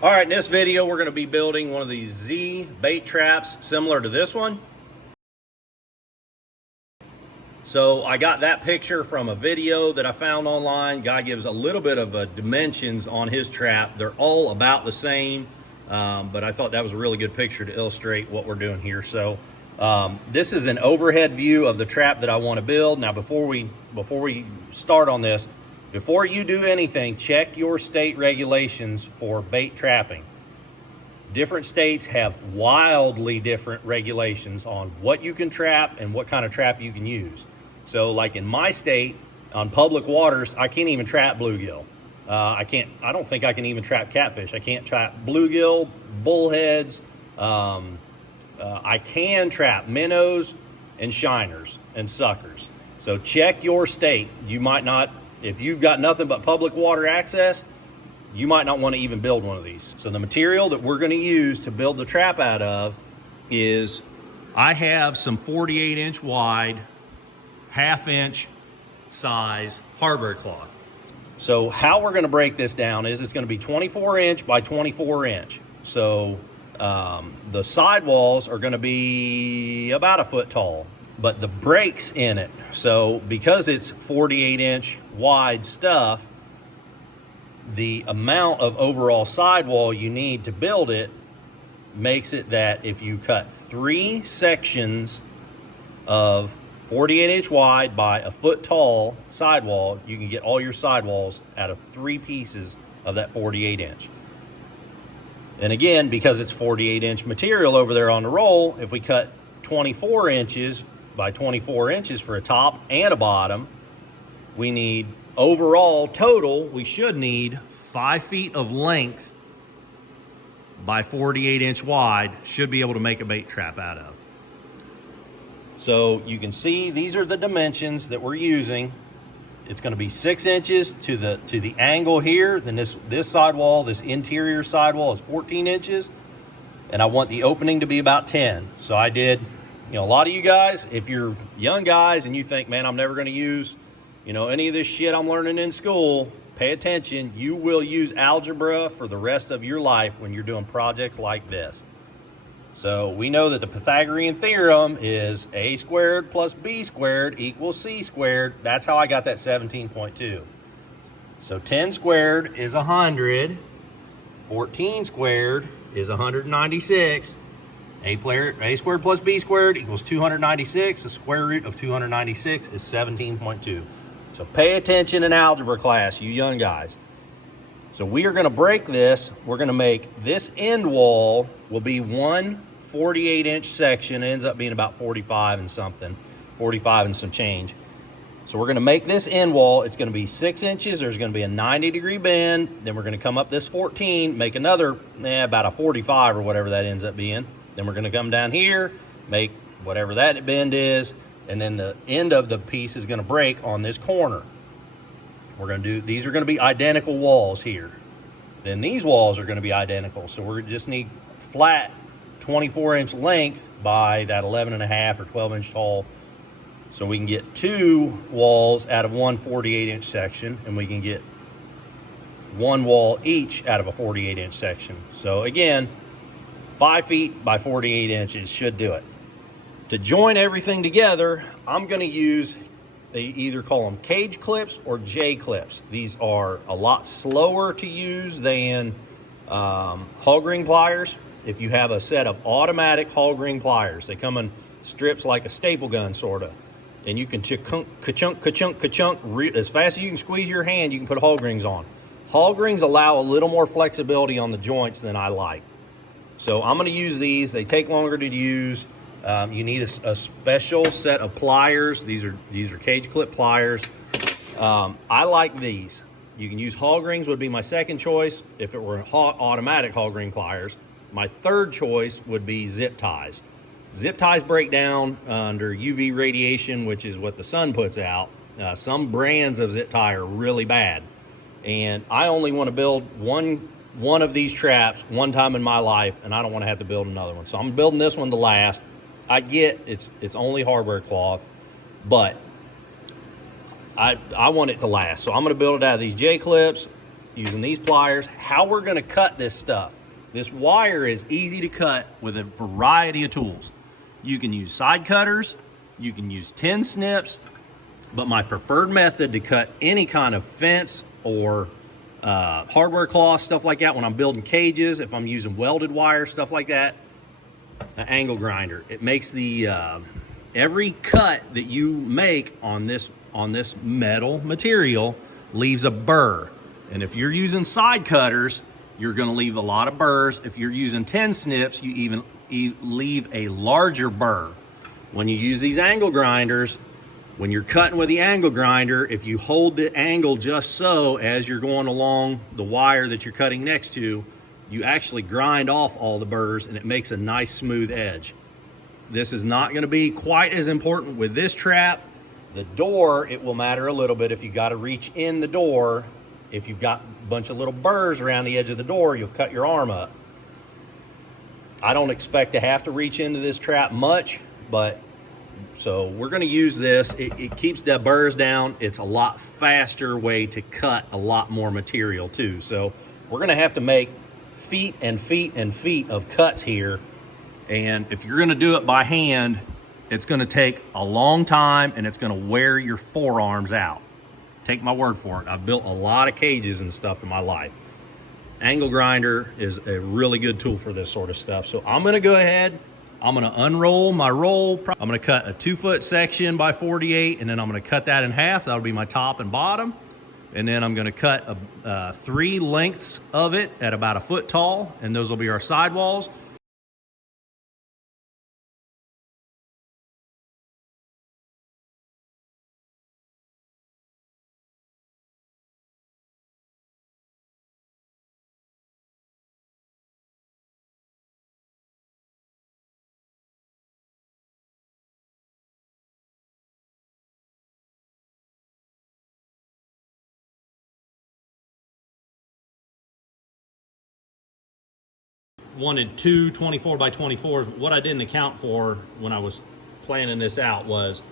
All right, in this video, we're gonna be building one of these Z bait traps similar to this one. So I got that picture from a video that I found online. Guy gives a little bit of dimensions on his trap. They're all about the same, but I thought that was a really good picture to illustrate what we're doing here. So this is an overhead view of the trap that I want to build. Now, before we start on this, before you do anything, check your state regulations for bait trapping. Different states have wildly different regulations on what you can trap and what kind of trap you can use. So like in my state, on public waters, I can't even trap bluegill. I don't think I can even trap catfish. I can't trap bluegill, bullheads. I can trap minnows and shiners and suckers. So check your state. You might not, if you've got nothing but public water access, you might not want to even build one of these. So the material that we're going to use to build the trap out of is, I have some 48-inch wide, half-inch size hardware cloth. So how we're going to break this down is it's going to be 24-inch by 24-inch. So the sidewalls are going to be about a foot tall, but the breaks in it, so because it's 48-inch wide stuff, the amount of overall sidewall you need to build it makes it that if you cut 3 sections of 48-inch wide by a foot tall sidewall, you can get all your sidewalls out of 3 pieces of that 48-inch. And again, because it's 48-inch material over there on the roll, if we cut 24 inches by 24 inches for a top and a bottom, we need overall total, we should need 5 feet of length by 48-inch wide, should be able to make a bait trap out of. So you can see these are the dimensions that we're using. It's going to be 6 inches to the angle here. Then this sidewall, this interior sidewall, is 14 inches, and I want the opening to be about 10. So I did, a lot of you guys, if you're young guys and you think, man, I'm never going to use, any of this shit I'm learning in school, pay attention. You will use algebra for the rest of your life when you're doing projects like this. So we know that the Pythagorean theorem is a squared plus b squared equals c squared. That's how I got that 17.2. So 10 squared is 100. 14 squared is 196. A squared plus b squared equals 296. The square root of 296 is 17.2. So pay attention in algebra class, you young guys. So we are going to break this. We're going to make this end wall will be one 48-inch section. It ends up being about 45 and something, 45 and some change. So we're going to make this end wall. It's going to be 6 inches. There's going to be a 90-degree bend. Then we're going to come up this 14, make another, about a 45 or whatever that ends up being. Then we're going to come down here, make whatever that bend is, and then the end of the piece is going to break on this corner. We're going to do, these are going to be identical walls here. Then these walls are going to be identical. So we just need flat 24-inch length by that 11.5 or 12-inch tall. So we can get 2 walls out of one 48-inch section, and we can get 1 wall each out of a 48-inch section. So again, 5 feet by 48 inches should do it. To join everything together, I'm going to use, they either call them cage clips or J clips. These are a lot slower to use than hog ring pliers. If you have a set of automatic hog ring pliers, they come in strips like a staple gun sort of, and you can ka-chunk, ka-chunk, ka-chunk, as fast as you can squeeze your hand, you can put hog rings on. Hog rings allow a little more flexibility on the joints than I like. So I'm going to use these. They take longer to use. You need a special set of pliers. These are cage clip pliers. I like these. You can use hog rings would be my second choice if it were automatic hog ring pliers. My third choice would be zip ties. Zip ties break down under UV radiation, which is what the sun puts out. Some brands of zip tie are really bad. And I only want to build one of these traps one time in my life, and I don't want to have to build another one. So I'm building this one to last. I get it's only hardware cloth, but I want it to last. So I'm going to build it out of these J clips. using these pliers, how we're gonna cut this stuff. This wire is easy to cut with a variety of tools. You can use side cutters, you can use tin snips, but my preferred method to cut any kind of fence or hardware cloth, stuff like that, when I'm building cages, if I'm using welded wire, stuff like that, an angle grinder. It makes the every cut that you make on this metal material leaves a burr. And if you're using side cutters, you're going to leave a lot of burrs. If you're using tin snips, you even leave a larger burr. When you use these angle grinders, when you're cutting with the angle grinder, if you hold the angle just so as you're going along the wire that you're cutting next to, you actually grind off all the burrs and it makes a nice smooth edge. This is not going to be quite as important with this trap. The door, it will matter a little bit if you got to reach in the door. If you've got a bunch of little burrs around the edge of the door, you'll cut your arm up. I don't expect to have to reach into this trap much, but so we're going to use this. It keeps the burrs down. It's a lot faster way to cut a lot more material too. So we're going to have to make feet and feet and feet of cuts here. And if you're going to do it by hand, it's going to take a long time and it's going to wear your forearms out. Take my word for it. I've built a lot of cages and stuff in my life. Angle grinder is a really good tool for this sort of stuff. So I'm going to go ahead. I'm going to unroll my roll. I'm going to cut a 2-foot section by 48, and then I'm going to cut that in half. That'll be my top and bottom. And then I'm going to cut 3 lengths of it at about 1 foot tall, and those will be our sidewalls. Wanted 2 24 by 24s. What I didn't account for when I was planning this out was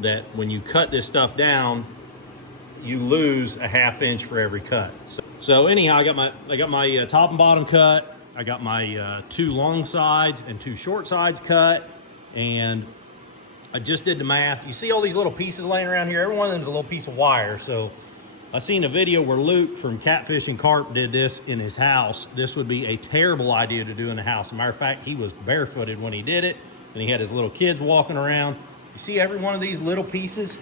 that when you cut this stuff down, you lose a 1/2 inch for every cut. So anyhow, I got my top and bottom cut. I got my 2 long sides and 2 short sides cut, and I just did the math. You see all these little pieces laying around here? Every one of them is a little piece of wire. So I seen a video where Luke from Catfish and Carp did this in his house. This would be a terrible idea to do in the house. As a matter of fact, he was barefooted when he did it, and he had his little kids walking around. You see every one of these little pieces?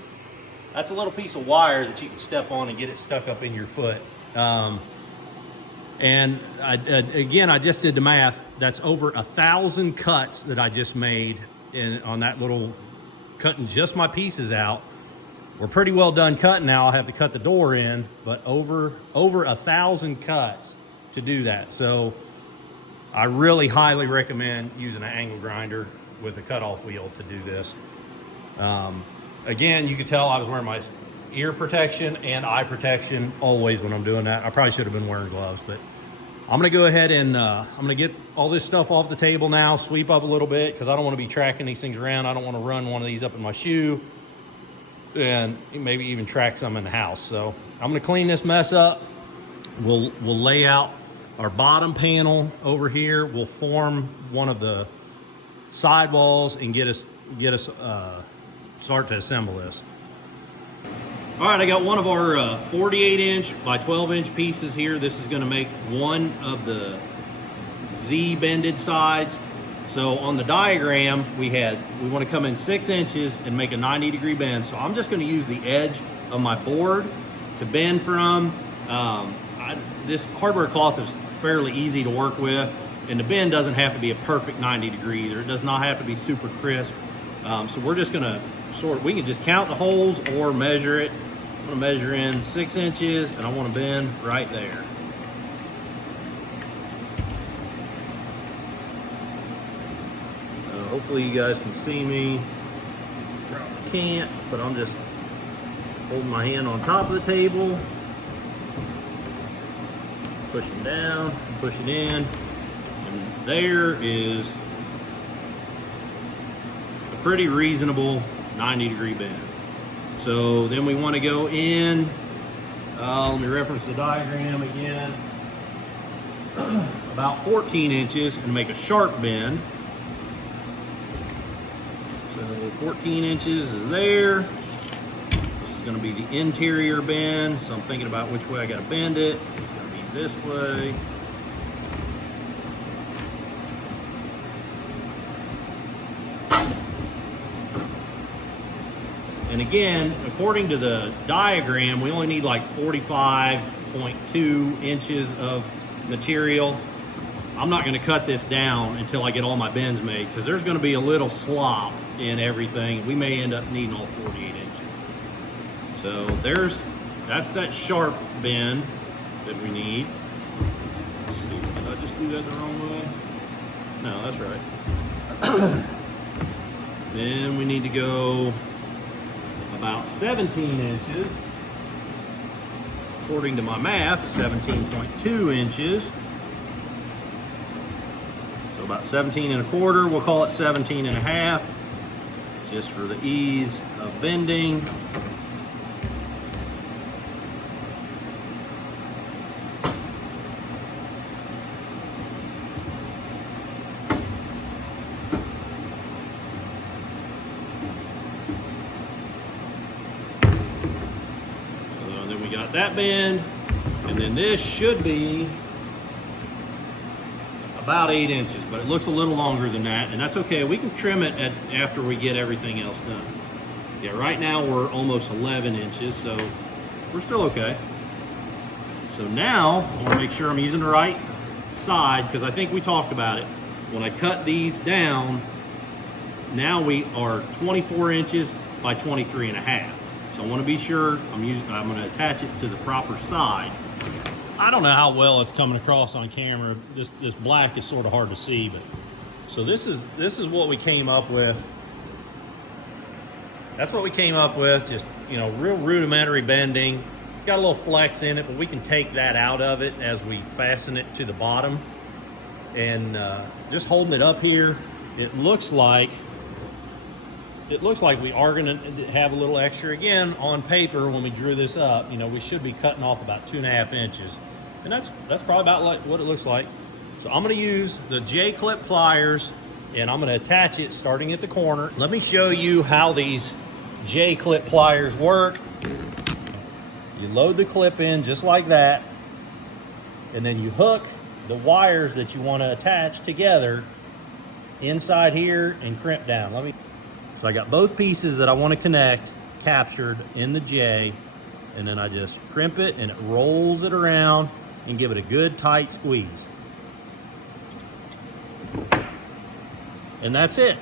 That's a little piece of wire that you can step on and get it stuck up in your foot. And again, I just did the math. That's over 1,000 cuts that I just made on that little, cutting just my pieces out. We're pretty well done cutting now. I'll have to cut the door in, but over 1,000 cuts to do that. So I really highly recommend using an angle grinder with a cutoff wheel to do this. Again, you can tell I was wearing my ear protection and eye protection always when I'm doing that. I probably should have been wearing gloves, but I'm gonna go ahead and I'm gonna get all this stuff off the table now, sweep up a little bit, because I don't want to be tracking these things around. I don't want to run one of these up in my shoe and maybe even track some in the house. So I'm gonna clean this mess up. We'll lay out our bottom panel over here. We'll form one of the sidewalls and get us start to assemble this. All right, I got one of our 48-inch by 12-inch pieces here. This is gonna make one of the Z-bended sides. So on the diagram, we want to come in 6 inches and make a 90-degree bend. So I'm just going to use the edge of my board to bend from. This hardware cloth is fairly easy to work with, and the bend doesn't have to be a perfect 90 degree either. It does not have to be super crisp. So we're just going to we can just count the holes or measure it. I'm going to measure in 6 inches, and I want to bend right there. Hopefully you guys can see me. Probably can't, but I'm just holding my hand on top of the table, pushing down, pushing in, and there is a pretty reasonable 90-degree bend. So then we want to go in Let me reference the diagram again. About 14 inches and make a sharp bend. So 14 inches is there. This is going to be the interior bend, so I'm thinking about which way I got to bend it. It's going to be this way. And again, according to the diagram, we only need like 45.2 inches of material. I'm not going to cut this down until I get all my bends made, because there's going to be a little slop in everything. We may end up needing all 48 inches. So that's that sharp bend that we need. Let's see, did I just do that the wrong way? No, that's right. Then we need to go about 17 inches. According to my math, 17.2 inches. So about 17 and a quarter, we'll call it 17 and a half, just for the ease of bending. Got that bend, and then this should be about 8 inches, but it looks a little longer than that, and that's okay. We can trim it after we get everything else done. Yeah, right now we're almost 11 inches, so we're still okay. So now I want to make sure I'm using the right side, because I think we talked about it. When I cut these down, now we are 24 inches by 23 and a half. So I want to be sure I'm going to attach it to the proper side. I don't know how well it's coming across on camera. This black is sort of hard to see, but so this is what we came up with. That's what we came up with. Just, you know, real rudimentary bending. It's got a little flex in it, but we can take that out of it as we fasten it to the bottom. And just holding it up here, it looks like we are going to have a little extra. Again, on paper, when we drew this up, you know, we should be cutting off about 2.5 inches. And that's probably about like what it looks like. So I'm going to use the J-clip pliers, and I'm going to attach it starting at the corner. Let me show you how these J-clip pliers work. You load the clip in just like that, and then you hook the wires that you want to attach together inside here and crimp down. So I got both pieces that I want to connect captured in the J, and then I just crimp it and it rolls it around and give it a good tight squeeze. And that's it.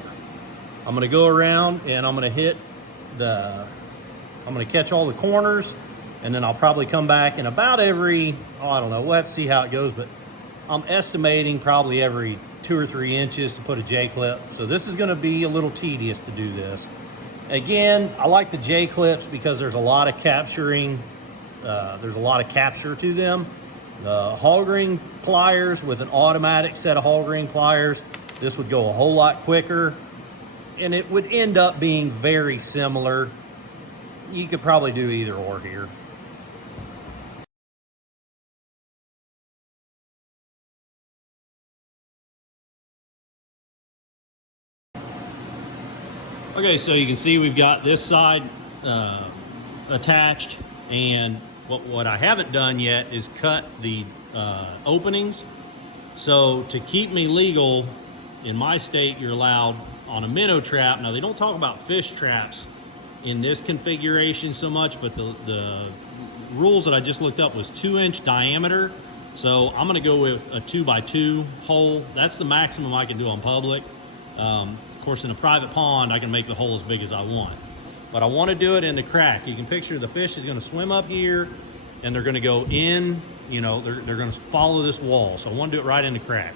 I'm going to go around and I'm going to catch all the corners, and then I'll probably come back in about every, I don't know, let's see how it goes, but I'm estimating probably every 2 or 3 inches to put a J-clip. So this is going to be a little tedious to do this. Again, I like the J-clips because there's a lot of capturing, there's a lot of capture to them. The hog ring pliers with an automatic set of hog ring pliers, this would go a whole lot quicker, and it would end up being very similar. You could probably do either or here. Okay, so you can see we've got this side attached, and what I haven't done yet is cut the openings. So to keep me legal, in my state, you're allowed on a minnow trap. Now, they don't talk about fish traps in this configuration so much, but the rules that I just looked up was 2-inch diameter. So I'm gonna go with a 2x2 hole. That's the maximum I can do on public. Of course, in a private pond, I can make the hole as big as I want. But I want to do it in the crack. You can picture the fish is going to swim up here, and they're going to go in, you know, they're going to follow this wall. So I want to do it right in the crack.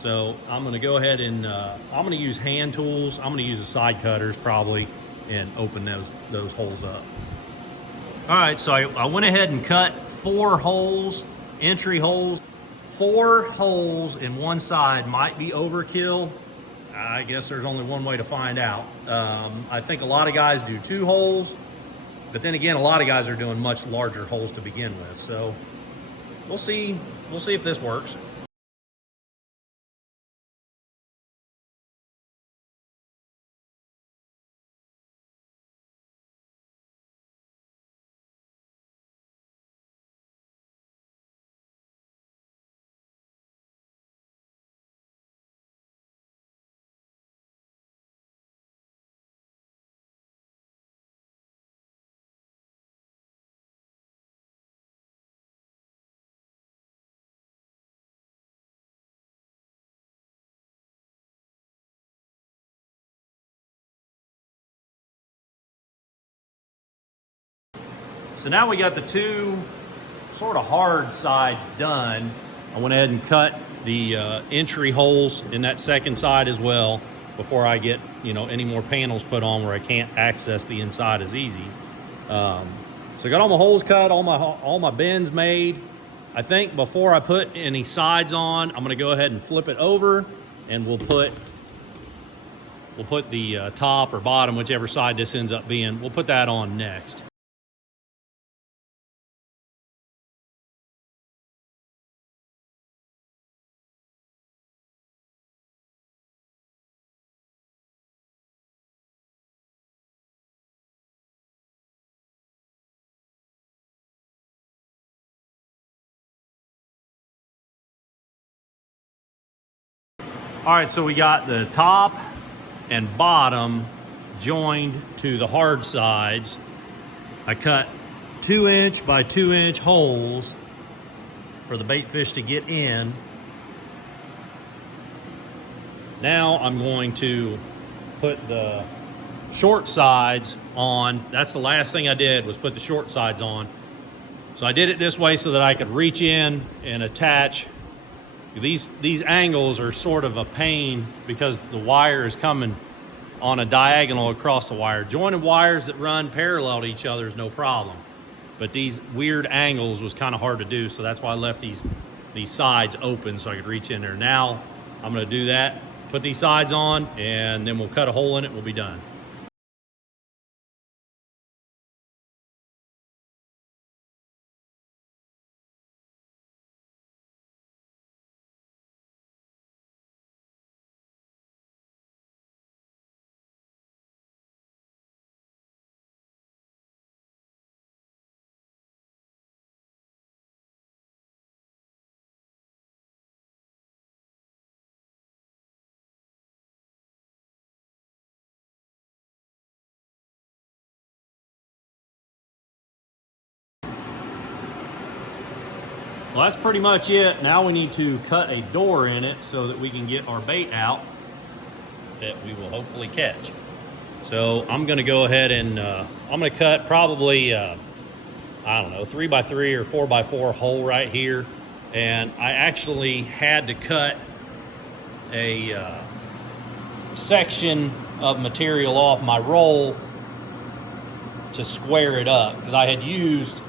So I'm going to go ahead and I'm going to use hand tools. I'm going to use the side cutters probably and open those holes up. All right, so I went ahead and cut 4 holes, entry holes. 4 holes in one side might be overkill. I guess there's only one way to find out. I think a lot of guys do 2 holes. But then again, a lot of guys are doing much larger holes to begin with. So we'll see if this works. So now we got the two sort of hard sides done. I went ahead and cut the entry holes in that second side as well before I get, you know, any more panels put on where I can't access the inside as easy. So I got all my holes cut, all my bends made. I think before I put any sides on, I'm gonna go ahead and flip it over, and we'll put the top or bottom, whichever side this ends up being, we'll put that on next. All right, so we got the top and bottom joined to the hard sides. I cut 2" by 2" holes for the bait fish to get in. Now I'm going to put the short sides on. That's the last thing I did, was put the short sides on. So I did it this way so that I could reach in and attach. These angles are sort of a pain because the wire is coming on a diagonal across the wire. Joining wires that run parallel to each other is no problem, but these weird angles was kind of hard to do, so that's why I left these sides open so I could reach in there. Now I'm going to do that, put these sides on, and then we'll cut a hole in it, we'll be done. Well, that's pretty much it. Now we need to cut a door in it so that we can get our bait out that we will hopefully catch. So I'm gonna go ahead and I'm gonna cut probably, I don't know, 3x3 or 4x4 hole right here. And I actually had to cut a section of material off my roll to square it up, because I had used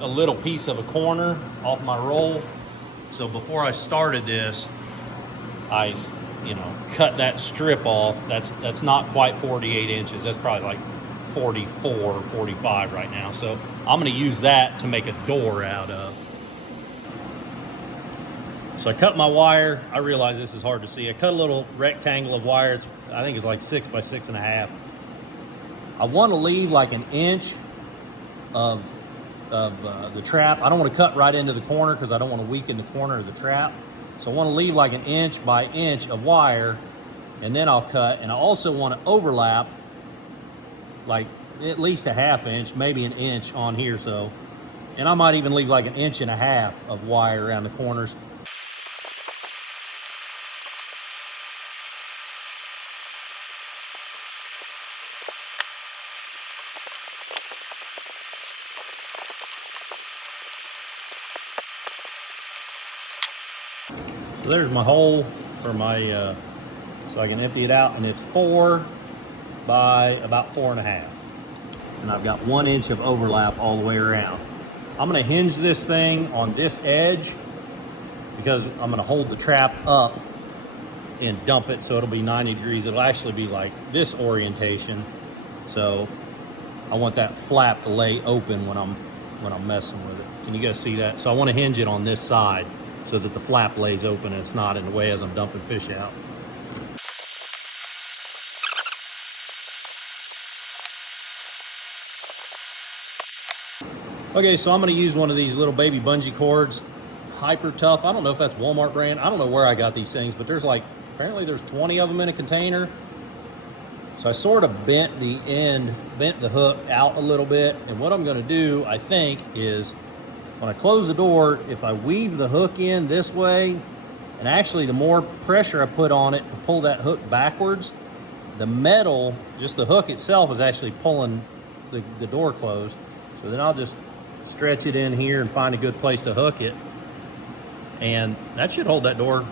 a little piece of a corner off my roll. So before I started this, I, you know, cut that strip off. That's not quite 48 inches. That's probably like 44 or 45 right now. So I'm gonna use that to make a door out of. So I cut my wire. I realize this is hard to see. I cut a little rectangle of wire. I think it's like 6 by 6.5. I want to leave like an inch of the trap. I don't want to cut right into the corner because I don't want to weaken the corner of the trap. So I want to leave like an inch by inch of wire, and then I'll cut. And I also want to overlap like at least a ½ inch, maybe an inch on here. So, and I might even leave like an 1.5 inches of wire around the corners. So there's my hole for my, so I can empty it out, and it's 4 by about 4.5. And I've got 1 inch of overlap all the way around. I'm gonna hinge this thing on this edge because I'm gonna hold the trap up and dump it so it'll be 90 degrees. It'll actually be like this orientation. So I want that flap to lay open when I'm messing with it. Can you guys see that? So I want to hinge it on this side so that the flap lays open and it's not in the way as I'm dumping fish out. Okay, so I'm gonna use one of these little baby bungee cords, hyper tough. I don't know if that's Walmart brand. I don't know where I got these things, but there's like, apparently there's 20 of them in a container. So I sort of bent the hook out a little bit. And what I'm gonna do, I think, is when I close the door, if I weave the hook in this way, and actually the more pressure I put on it to pull that hook backwards, the metal, just the hook itself, is actually pulling the door closed. So then I'll just stretch it in here and find a good place to hook it. And that should hold that door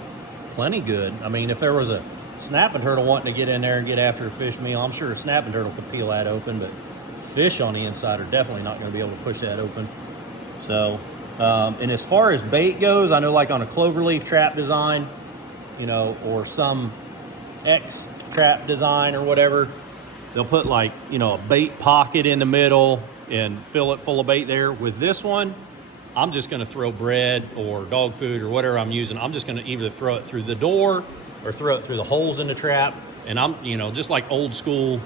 plenty good. I mean, if there was a snapping turtle wanting to get in there and get after a fish meal, I'm sure a snapping turtle could peel that open, but fish on the inside are definitely not gonna be able to push that open. So, and as far as bait goes, I know like on a cloverleaf trap design, you know, or some X trap design or whatever, they'll put like, you know, a bait pocket in the middle and fill it full of bait there. With this one, I'm just gonna throw bread or dog food or whatever I'm using. I'm just gonna either throw it through the door or throw it through the holes in the trap. And I'm, you know, just like old school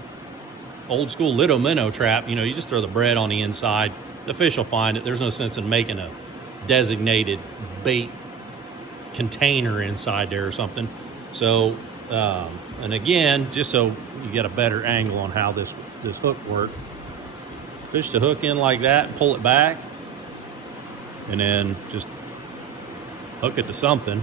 little minnow trap, you know, you just throw the bread on the inside. The fish will find it. There's no sense in making a designated bait container inside there or something. So, and again, just so you get a better angle on how this hook works, fish the hook in like that and pull it back, and then just hook it to something,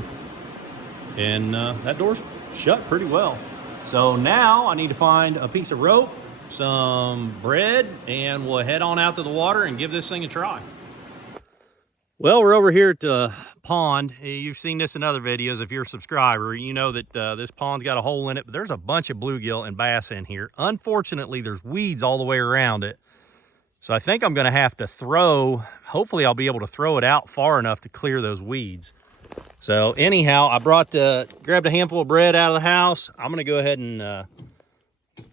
and that door's shut pretty well. So now I need to find a piece of rope, some bread, and we'll head on out to the water and give this thing a try. Well, we're over here at the pond. You've seen this in other videos. If you're a subscriber, you know that this pond's got a hole in it, but there's a bunch of bluegill and bass in here. Unfortunately, there's weeds all the way around it. So I think I'm gonna have to hopefully I'll be able to throw it out far enough to clear those weeds. So anyhow, I grabbed a handful of bread out of the house. I'm gonna go ahead and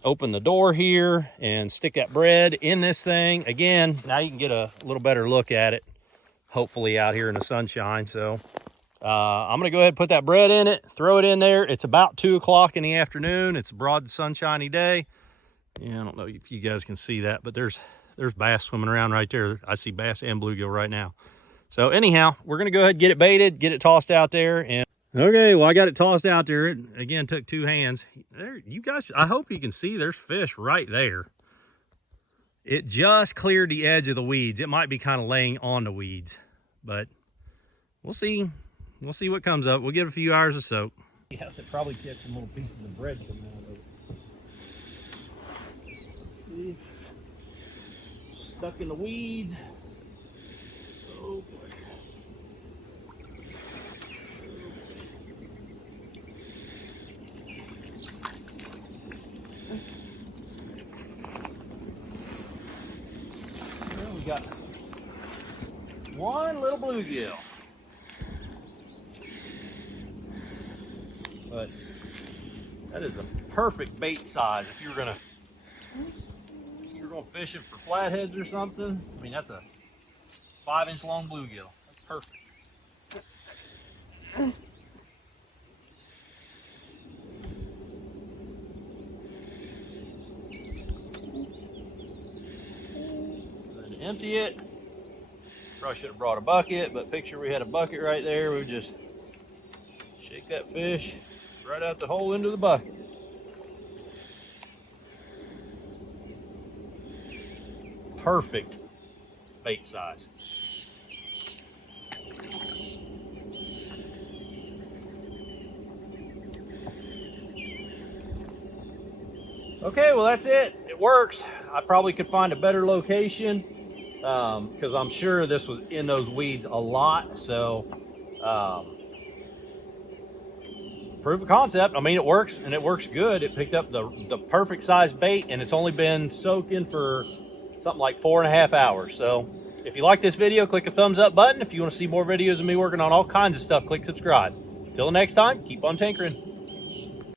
open the door here and stick that bread in this thing. Again, now you can get a little better look at it, hopefully out here in the sunshine. So I'm gonna go ahead and put that bread in it, throw it in there. It's about 2 o'clock in the afternoon. It's a broad sunshiny day. Yeah, I don't know if you guys can see that, but there's bass swimming around right there. I see bass and bluegill right now. So anyhow, we're gonna go ahead and get it baited, get it tossed out there. And okay, well, I got it tossed out there. It, again, took 2 hands. There, you guys, I hope you can see there's fish right there. It just cleared the edge of the weeds. It might be kind of laying on the weeds, but we'll see. We'll see what comes up. We'll give it a few hours of soak. You have to probably catch some little pieces of bread coming out of it. See? Stuck in the weeds. So well, we got one little bluegill. But that is a perfect bait size if you're gonna fishing for flatheads or something. I mean, that's a 5-inch long bluegill. That's perfect. Then empty it. Probably should have brought a bucket, but picture we had a bucket right there. We would just shake that fish right out the hole into the bucket. Perfect bait size. Okay, well, that's it. It works. I probably could find a better location because I'm sure this was in those weeds a lot. So proof of concept. I mean, it works, and it works good. It picked up the perfect size bait, and it's only been soaking for something like 4.5 hours. So if you like this video, click the thumbs up button. If you want to see more videos of me working on all kinds of stuff, click subscribe. Till next time, keep on tinkering.